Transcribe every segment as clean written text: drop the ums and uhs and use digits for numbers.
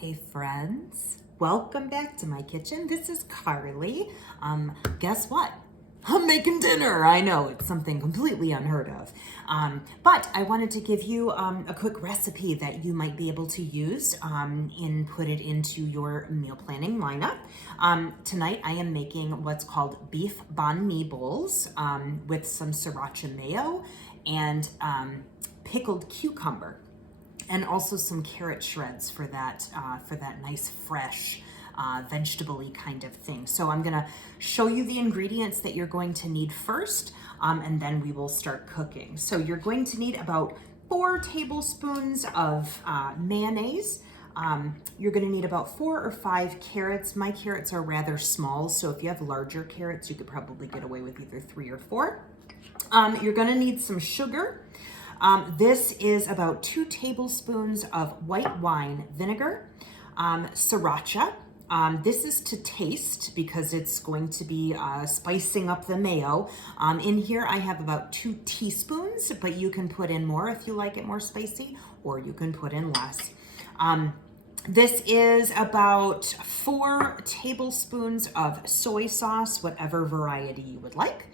Hey friends, welcome back to my kitchen. This is Carly. Guess what? I'm making dinner. I know it's something completely unheard of. But I wanted to give you a quick recipe that you might be able to use and put it into your meal planning lineup. Tonight I am making what's called beef banh mi bowls with some Sriracha Mayo and pickled cucumber. And also some carrot shreds for that nice fresh vegetable-y kind of thing. So I'm gonna show you the ingredients that you're going to need first, and then we will start cooking. So you're going to need about 4 tablespoons of mayonnaise. You're gonna need about 4 or 5 carrots. My carrots are rather small, so if you have larger carrots, you could probably get away with either 3 or 4. You're gonna need some sugar. This is about 2 tablespoons of white wine vinegar, sriracha. This is to taste because it's going to be spicing up the mayo. In here I have about 2 teaspoons, but you can put in more if you like it more spicy, or you can put in less. This is about 4 tablespoons of soy sauce, whatever variety you would like.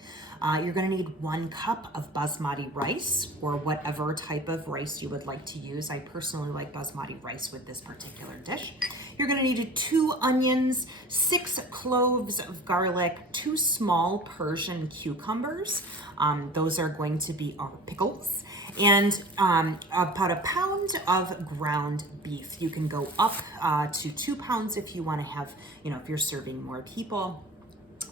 You're gonna need 1 cup of Basmati rice, or whatever type of rice you would like to use. I personally like Basmati rice with this particular dish. You're gonna need 2 onions, 6 cloves of garlic, 2 small Persian cucumbers. Those are going to be our pickles. And about 1 pound of ground beef. You can go up to 2 pounds if you wanna have, if you're serving more people.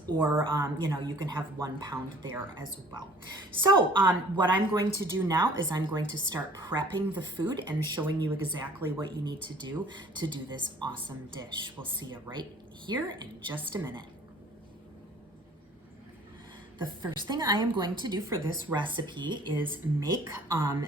Or, you can have 1 pound there as well. So what I'm going to do now is I'm going to start prepping the food and showing you exactly what you need to do this awesome dish. We'll see you right here in just a minute. The first thing I am going to do for this recipe is make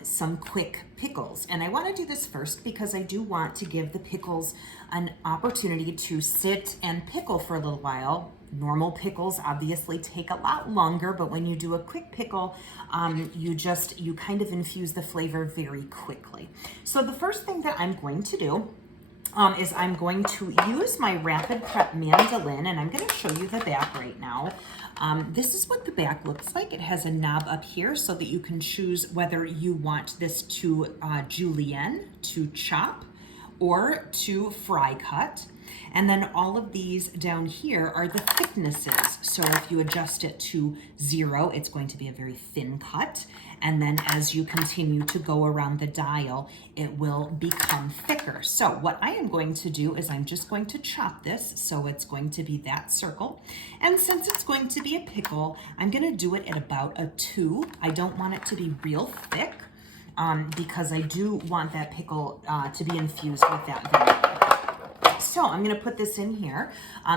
some quick pickles. And I want to do this first because I do want to give the pickles an opportunity to sit and pickle for a little while. Normal pickles obviously take a lot longer, but when you do a quick pickle, you kind of infuse the flavor very quickly. So the first thing that I'm going to do is I'm going to use my Rapid Prep Mandolin, and I'm going to show you the back right now. This is what the back looks like. It has a knob up here so that you can choose whether you want this to julienne, to chop, or to fry cut. And then all of these down here are the thicknesses. So if you adjust it to 0, it's going to be a very thin cut. And then as you continue to go around the dial, it will become thicker. So what I am going to do is I'm just going to chop this. So it's going to be that circle. And since it's going to be a pickle, I'm gonna do it at about a 2. I don't want it to be real thick because I do want that pickle to be infused with that vinegar. So I'm gonna put this in here.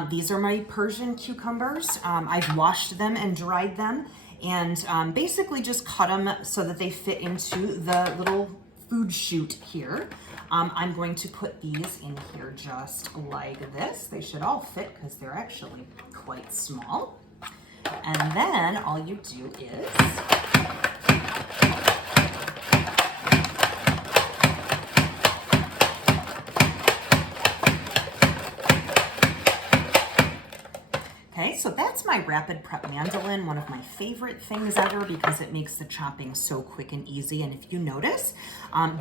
These are my Persian cucumbers. I've washed them and dried them, and basically just cut them so that they fit into the little food chute here. I'm going to put these in here just like this. They should all fit because they're actually quite small. And then all you do is so that's my Rapid Prep Mandolin, one of my favorite things ever because it makes the chopping so quick and easy. And if you notice,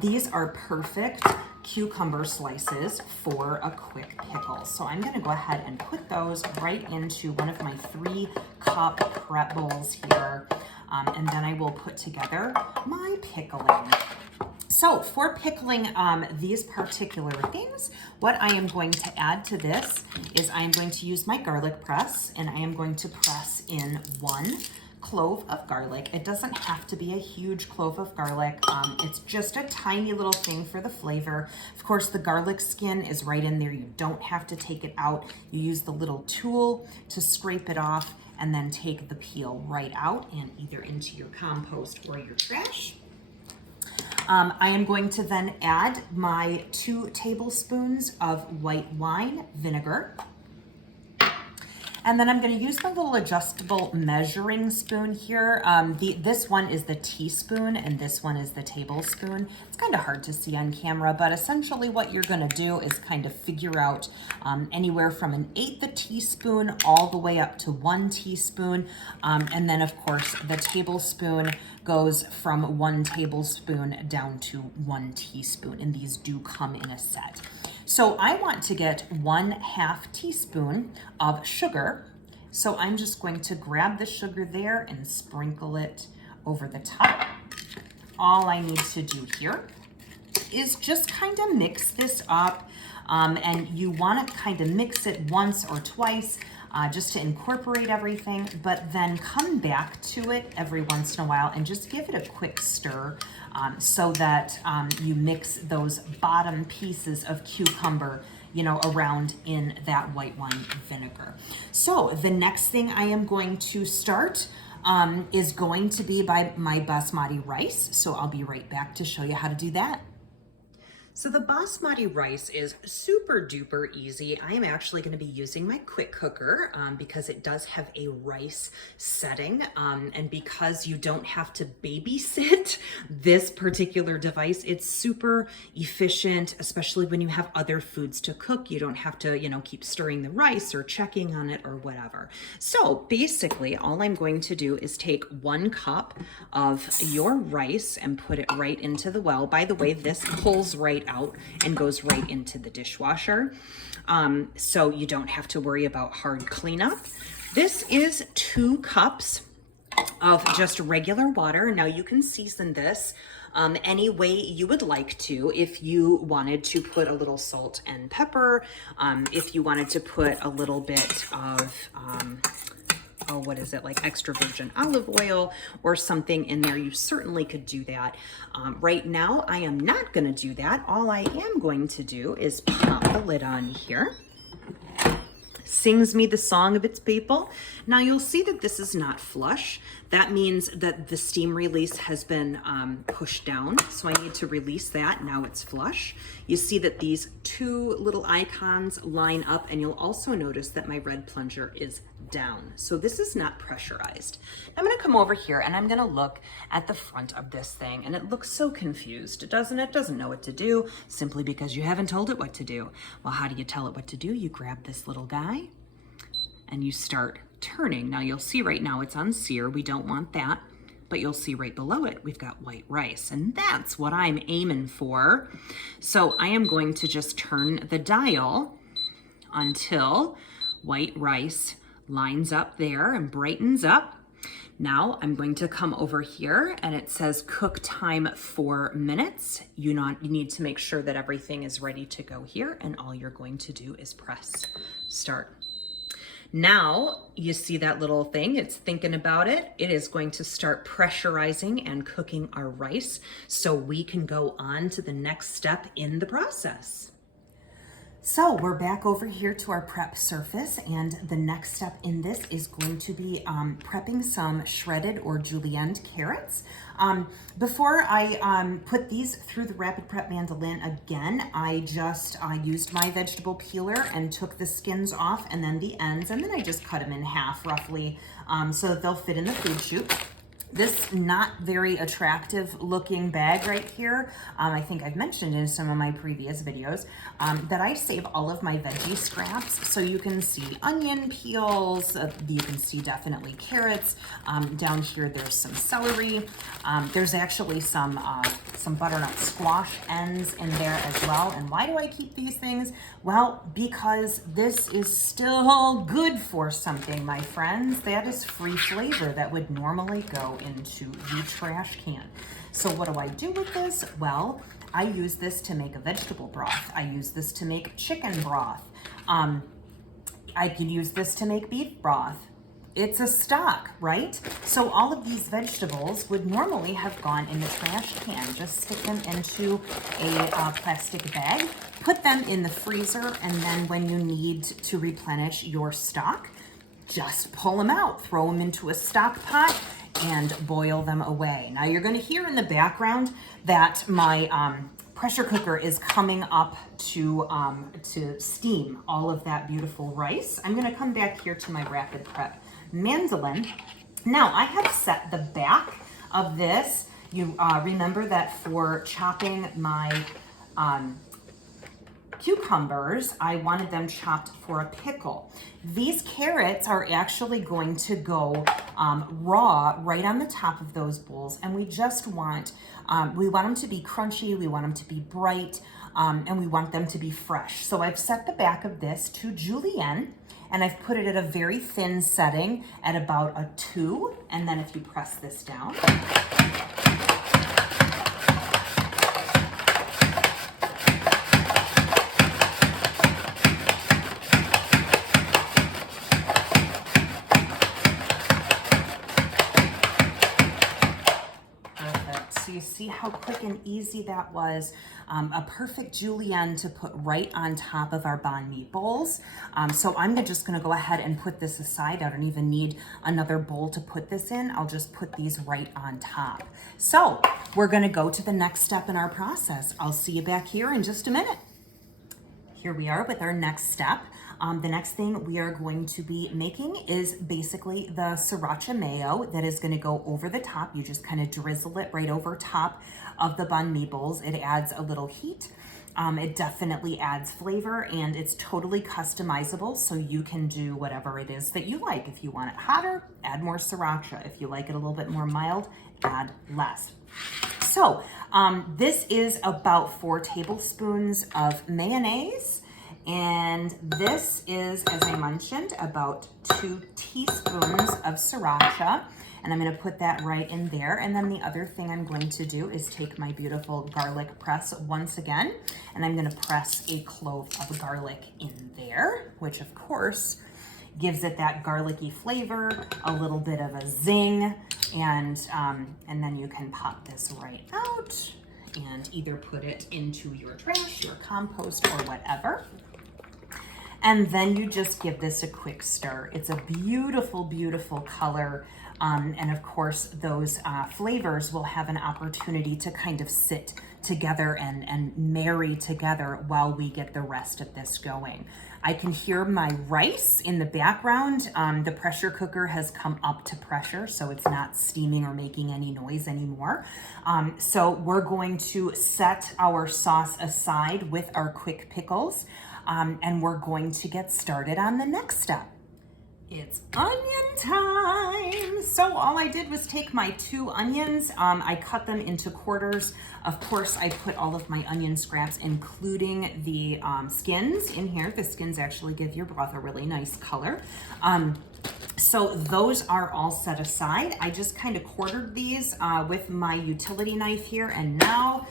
these are perfect cucumber slices for a quick pickle. So I'm gonna go ahead and put those right into one of my 3-cup prep bowls here. And then I will put together my pickling. So for pickling these particular things, what I am going to add to this is I am going to use my garlic press, and I am going to press in 1 clove of garlic. It doesn't have to be a huge clove of garlic. It's just a tiny little thing for the flavor. Of course, the garlic skin is right in there. You don't have to take it out. You use the little tool to scrape it off and then take the peel right out and either into your compost or your trash. I am going to then add my 2 tablespoons of white wine vinegar. And then I'm going to use my little adjustable measuring spoon here. This one is the teaspoon and this one is the tablespoon. It's kind of hard to see on camera, but essentially what you're going to do is kind of figure out anywhere from 1/8 teaspoon all the way up to 1 teaspoon. And then of course the tablespoon goes from 1 tablespoon down to 1 teaspoon, and these do come in a set. So I want to get 1/2 teaspoon of sugar. So I'm just going to grab the sugar there and sprinkle it over the top. All I need to do here is just kind of mix this up. And you want to kind of mix it once or twice just to incorporate everything, but then come back to it every once in a while and just give it a quick stir so that you mix those bottom pieces of cucumber, you know, around in that white wine vinegar. So the next thing I am going to start is going to be by my basmati rice. So I'll be right back to show you how to do that. So the basmati rice is super duper easy. I am actually going to be using my quick cooker because it does have a rice setting, and because you don't have to babysit this particular device, it's super efficient, especially when you have other foods to cook. You don't have to, you know, keep stirring the rice or checking on it or whatever. So basically all I'm going to do is take 1 cup of your rice and put it right into the well. By the way, this pulls right out and goes right into the dishwasher. So you don't have to worry about hard cleanup. This is 2 cups of just regular water. Now you can season this any way you would like to. If you wanted to put a little salt and pepper, if you wanted to put a little bit of what is it, like extra virgin olive oil or something in there, you certainly could do that. Right now, I am not going to do that. All I am going to do is pop the lid on here. Sings me the song of its people. Now you'll see that this is not flush. That means that the steam release has been pushed down. So I need to release that. Now it's flush. You see that these 2 little icons line up, and you'll also notice that my red plunger is down. So this is not pressurized. I'm going to come over here and I'm going to look at the front of this thing, and it looks so confused, doesn't it? Doesn't know what to do simply because you haven't told it what to do. Well, how do you tell it what to do? You grab this little guy and you start turning. Now you'll see right now it's on sear. We don't want that, but you'll see right below it, we've got white rice, and that's what I'm aiming for. So I am going to just turn the dial until white rice lines up there and brightens up. Now I'm going to come over here and it says cook time 4 minutes. You need to make sure that everything is ready to go here, and all you're going to do is press start. Now you see that little thing, it's thinking about it. It is going to start pressurizing and cooking our rice so we can go on to the next step in the process. So we're back over here to our prep surface, and the next step in this is going to be prepping some shredded or julienned carrots. Before I put these through the Rapid Prep Mandolin again, I just used my vegetable peeler and took the skins off and then the ends, and then I just cut them in half roughly so that they'll fit in the food chute. This not very attractive looking bag right here, I think I've mentioned in some of my previous videos that I save all of my veggie scraps. So you can see onion peels, you can see definitely carrots. Down here there's some celery. There's actually some butternut squash ends in there as well. And why do I keep these things? Well, because this is still good for something, my friends. That is free flavor that would normally go into the trash can. So what do I do with this? Well, I use this to make a vegetable broth. I use this to make chicken broth. I can use this to make beef broth. It's a stock, right? So all of these vegetables would normally have gone in the trash can. Just stick them into a plastic bag, put them in the freezer, and then when you need to replenish your stock, just pull them out, throw them into a stock pot, and boil them away. Now you're going to hear in the background that my pressure cooker is coming up to steam all of that beautiful rice. I'm gonna come back here to my rapid prep mandolin. Now I have set the back of this. You remember that for chopping my cucumbers, I wanted them chopped for a pickle. These carrots are actually going to go raw right on the top of those bowls, and we just want, we want them to be crunchy, we want them to be bright, and we want them to be fresh. So I've set the back of this to Julienne, and I've put it at a very thin setting at about a 2, and then if you press this down, you see how quick and easy that was. A perfect julienne to put right on top of our banh mi bowls. So I'm just gonna go ahead and put this aside. I don't even need another bowl to put this in. I'll just put these right on top. So we're gonna go to the next step in our process. I'll see you back here in just a minute. Here we are with our next step. The next thing we are going to be making is basically the Sriracha Mayo that is going to go over the top. You just kind of drizzle it right over top of the banh mi bowls. It adds a little heat. It definitely adds flavor, and it's totally customizable, so you can do whatever it is that you like. If you want it hotter, add more sriracha. If you like it a little bit more mild, add less. So this is about 4 tablespoons of mayonnaise. And this is, as I mentioned, about 2 teaspoons of sriracha. And I'm gonna put that right in there. And then the other thing I'm going to do is take my beautiful garlic press once again, and I'm gonna press a clove of garlic in there, which of course gives it that garlicky flavor, a little bit of a zing, and then you can pop this right out and either put it into your trash, your compost, or whatever. And then you just give this a quick stir. It's a beautiful, beautiful color. And of course, those flavors will have an opportunity to kind of sit together and marry together while we get the rest of this going. I can hear my rice in the background. The pressure cooker has come up to pressure, so it's not steaming or making any noise anymore. So we're going to set our sauce aside with our quick pickles. And we're going to get started on the next step. It's onion time. So all I did was take my 2 onions. I cut them into quarters. Of course, I put all of my onion scraps, including the skins in here. The skins actually give your broth a really nice color. So those are all set aside. I just kind of quartered these with my utility knife here, and now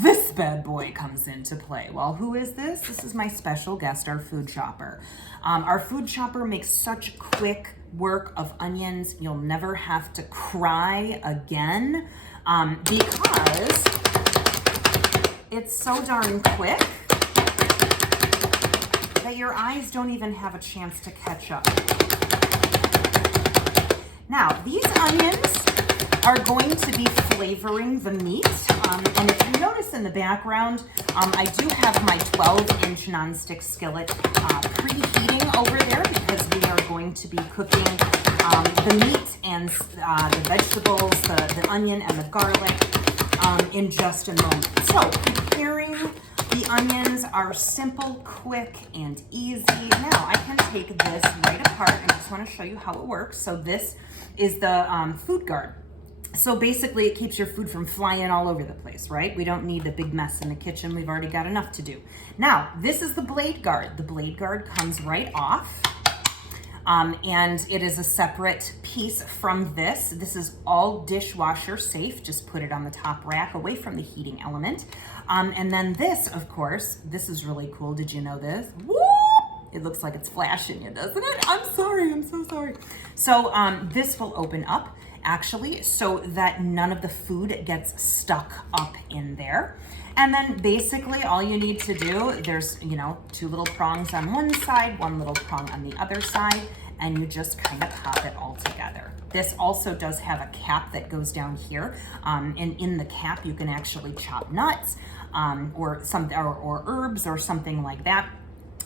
this bad boy comes into play. Well, who is this? This is my special guest, our food chopper. Our food chopper makes such quick work of onions. You'll never have to cry again because it's so darn quick that your eyes don't even have a chance to catch up. Now, these onions are going to be flavoring the meat. And if you notice in the background, I do have my 12-inch nonstick skillet preheating over there because we are going to be cooking the meat and the vegetables, the onion and the garlic in just a moment. So preparing the onions are simple, quick, and easy. Now I can take this right apart. I just want to show you how it works. So this is the food guard. So basically it keeps your food from flying all over the place, right? We don't need the big mess in the kitchen. We've already got enough to do. Now, this is the blade guard. The blade guard comes right off. And it is a separate piece from this. This is all dishwasher safe. Just put it on the top rack away from the heating element. And then this, of course, this is really cool. Did you know this? Woo! It looks like it's flashing you, doesn't it? I'm sorry, I'm so sorry. So this will open up actually so that none of the food gets stuck up in there. And then basically all you need to do, there's, 2 little prongs on one side, 1 little prong on the other side, and you just kind of pop it all together. This also does have a cap that goes down here, and in the cap you can actually chop nuts. or herbs or something like that.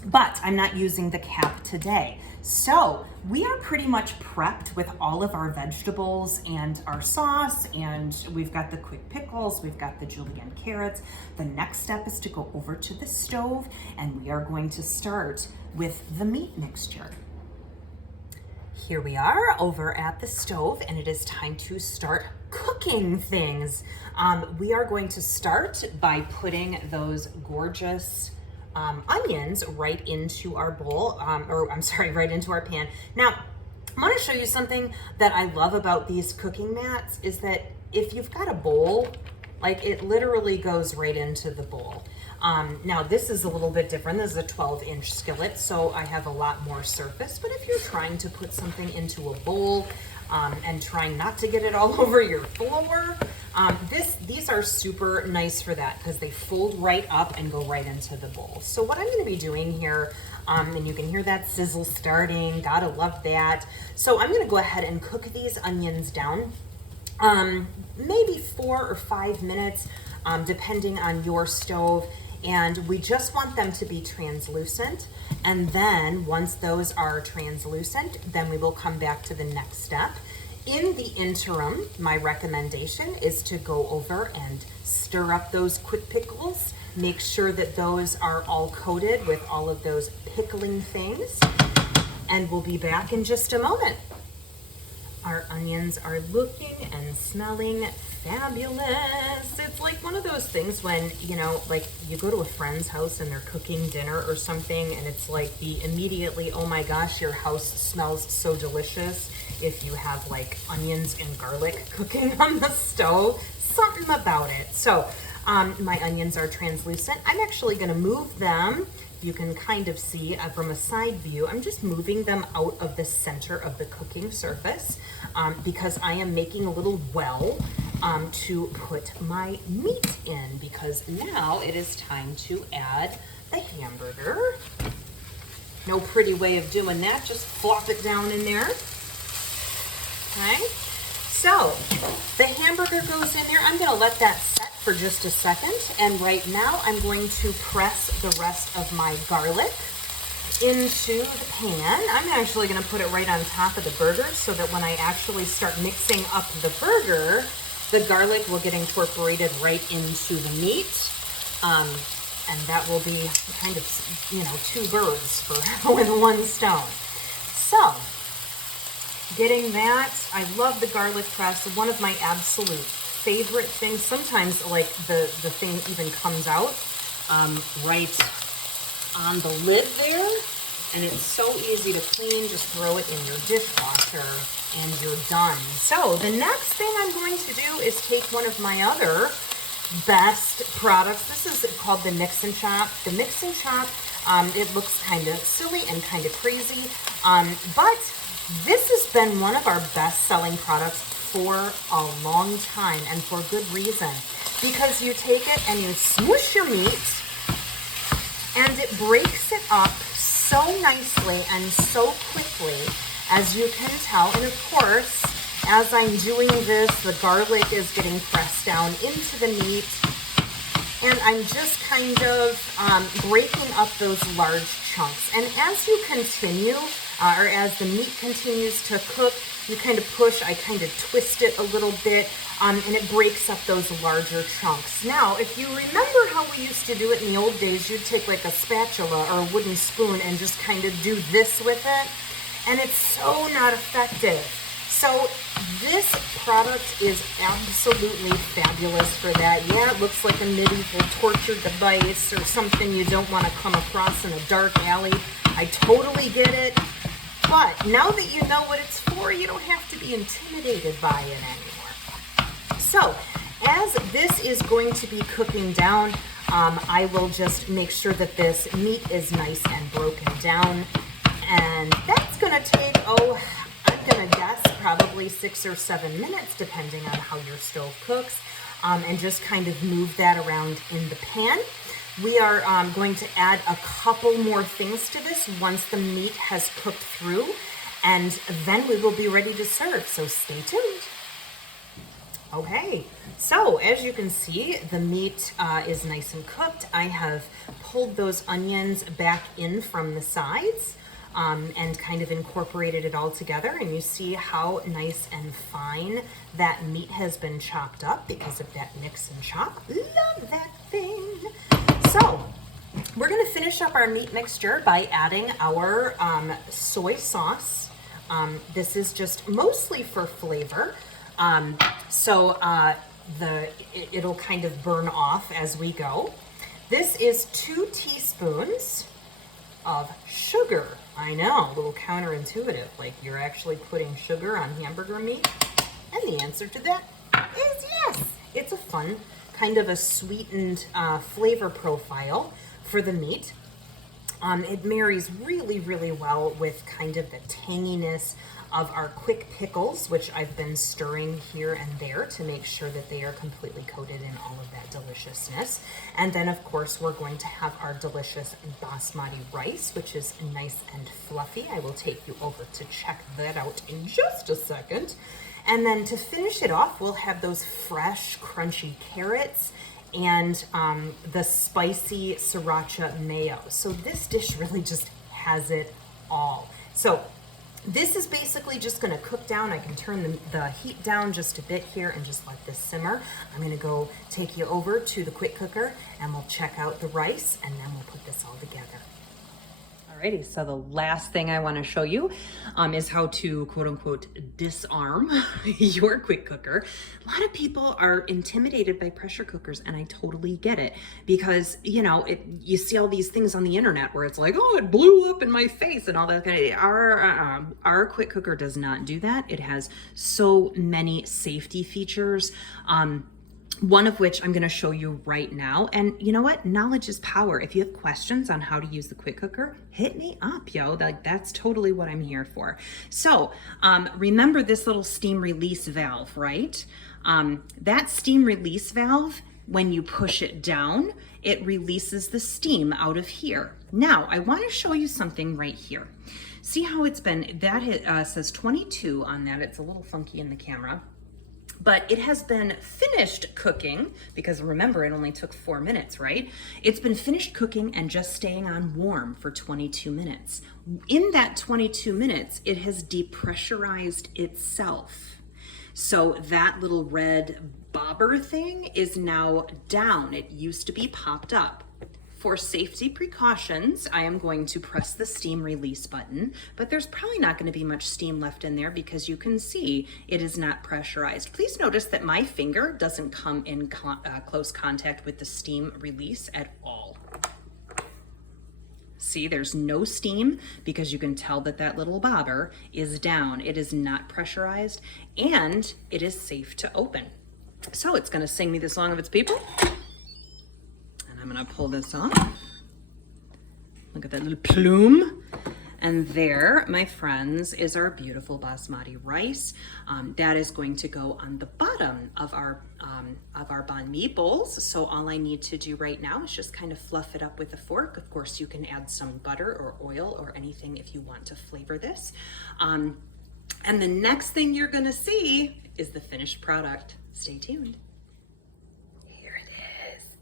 But I'm not using the cap today. So we are pretty much prepped with all of our vegetables and our sauce, and we've got the quick pickles, we've got the julienne carrots. The next step is to go over to the stove, and we are going to start with the meat mixture. Here we are over at the stove, and it is time to start cooking things. We are going to start by putting those gorgeous onions right into our bowl, right into our pan. Now, I want to show you something that I love about these cooking mats is that if you've got a bowl, like it literally goes right into the bowl. Now this is a little bit different. This is a 12-inch skillet, so I have a lot more surface, but if you're trying to put something into a bowl and trying not to get it all over your floor, these are super nice for that because they fold right up and go right into the bowl. So what I'm going to be doing here, and you can hear that sizzle starting, gotta love that. So I'm going to go ahead and cook these onions down, maybe 4 or 5 minutes, depending on your stove. And we just want them to be translucent. And then once those are translucent, then we will come back to the next step. In the interim, my recommendation is to go over and stir up those quick pickles. Make sure that those are all coated with all of those pickling things. And we'll be back in just a moment. Our onions are looking and smelling fabulous. It's like one of those things when, you know, like you go to a friend's house and they're cooking dinner or something, and it's like the immediately, oh my gosh, your house smells so delicious if you have like onions and garlic cooking on the stove. Something about it. So my onions are translucent. I'm actually going to move them. You can kind of see from a side view, I'm just moving them out of the center of the cooking surface because I am making a little well to put my meat in, because now it is time to add the hamburger. No pretty way of doing that, just flop it down in there. Okay, so the hamburger goes in there. I'm going to let that set for just a second, and right now I'm going to press the rest of my garlic into the pan. I'm actually going to put it right on top of the burger so that when I actually start mixing up the burger, the garlic will get incorporated right into the meat, and that will be kind of, you know, 2 birds with 1 stone. So getting that, I love the garlic press. One of my absolute favorite things. Sometimes like the thing even comes out right on the lid there, and it's so easy to clean. Just throw it in your dishwasher and you're done. So the next thing I'm going to do is take one of my other best products. This is called the Mix and Chop. The Mix and Chop, it looks kind of silly and kind of crazy, but this has been one of our best-selling products for a long time, and for good reason, because you take it and you smush your meat and it breaks it up so nicely and so quickly, as you can tell. And of course, as I'm doing this, the garlic is getting pressed down into the meat, and I'm just kind of breaking up those large chunks. And as you continue, or as the meat continues to cook, you kind of push, I kind of twist it a little bit, and it breaks up those larger chunks. Now, if you remember how we used to do it in the old days, you'd take like a spatula or a wooden spoon and just kind of do this with it, and it's so not effective. So this product is absolutely fabulous for that. Yeah, it looks like a medieval torture device or something you don't want to come across in a dark alley. I totally get it. But now that you know what it's for, you don't have to be intimidated by it anymore. So as this is going to be cooking down, I will just make sure that this meat is nice and broken down. And that's going to take, I'm going to guess probably 6 or 7 minutes, depending on how your stove cooks, and just kind of move that around in the pan. We are going to add a couple more things to this once the meat has cooked through, and then we will be ready to serve, so stay tuned. Okay, so as you can see, the meat is nice and cooked. I have pulled those onions back in from the sides and kind of incorporated it all together. And you see how nice and fine that meat has been chopped up because of that mix and chop. Love that thing. So we're gonna finish up our meat mixture by adding our soy sauce. This is just mostly for flavor. It'll kind of burn off as we go. This is 2 teaspoons of sugar. I know, a little counterintuitive, like you're actually putting sugar on hamburger meat. And the answer to that is yes. It's a fun, kind of a sweetened flavor profile for the meat. It marries really, really well with kind of the tanginess of our quick pickles, which I've been stirring here and there to make sure that they are completely coated in all of that deliciousness. And then of course we're going to have our delicious basmati rice, which is nice and fluffy. I will take you over to check that out in just a second. And then to finish it off, we'll have those fresh, crunchy carrots and the spicy Sriracha Mayo. So this dish really just has it all. So this is basically just gonna cook down. I can turn the heat down just a bit here and just let this simmer. I'm gonna go take you over to the quick cooker and we'll check out the rice and then we'll put this all together. Alrighty, so the last thing I want to show you is how to quote unquote disarm your quick cooker. A lot of people are intimidated by pressure cookers, and I totally get it because you know you see all these things on the internet where it's like, oh, it blew up in my face and all that kind of. Our quick cooker does not do that. It has so many safety features. One of which I'm going to show you right now. And you know what? Knowledge is power. If you have questions on how to use the quick cooker, hit me up, yo. That's totally what I'm here for. So remember this little steam release valve, right? That steam release valve, when you push it down, it releases the steam out of here. Now, I want to show you something right here. See how it's been, that says 22 on that. It's a little funky in the camera. But it has been finished cooking, because remember, it only took 4 minutes, right? It's been finished cooking and just staying on warm for 22 minutes. In that 22 minutes, it has depressurized itself. So that little red bobber thing is now down. It used to be popped up. For safety precautions, I am going to press the steam release button, but there's probably not going to be much steam left in there because you can see it is not pressurized. Please notice that my finger doesn't come in close contact with the steam release at all. See, there's no steam because you can tell that that little bobber is down. It is not pressurized and it is safe to open. So it's going to sing me the song of its people. I'm gonna pull this off. Look at that little plume. And there, my friends, is our beautiful basmati rice. That is going to go on the bottom of our banh mi bowls. So all I need to do right now is just kind of fluff it up with a fork. Of course, you can add some butter or oil or anything if you want to flavor this. And the next thing you're gonna see is the finished product. Stay tuned.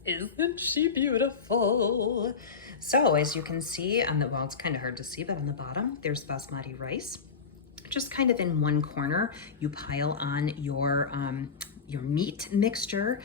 Isn't she beautiful? So as you can see on the, well, it's kind of hard to see, but on the bottom, there's basmati rice. Just kind of in one corner, you pile on your meat mixture.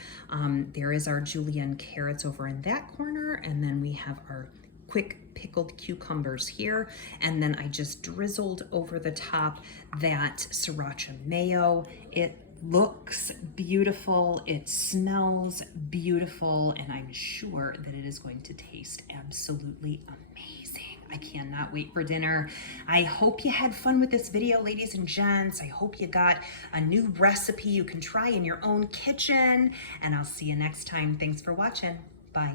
There is our julienne carrots over in that corner, and then we have our quick pickled cucumbers here. And then I just drizzled over the top that Sriracha Mayo. It looks beautiful, it smells beautiful, and I'm sure that it is going to taste absolutely amazing. I cannot wait for dinner. I hope you had fun with this video, ladies and gents. I hope you got a new recipe you can try in your own kitchen, and I'll see you next time. Thanks for watching. Bye.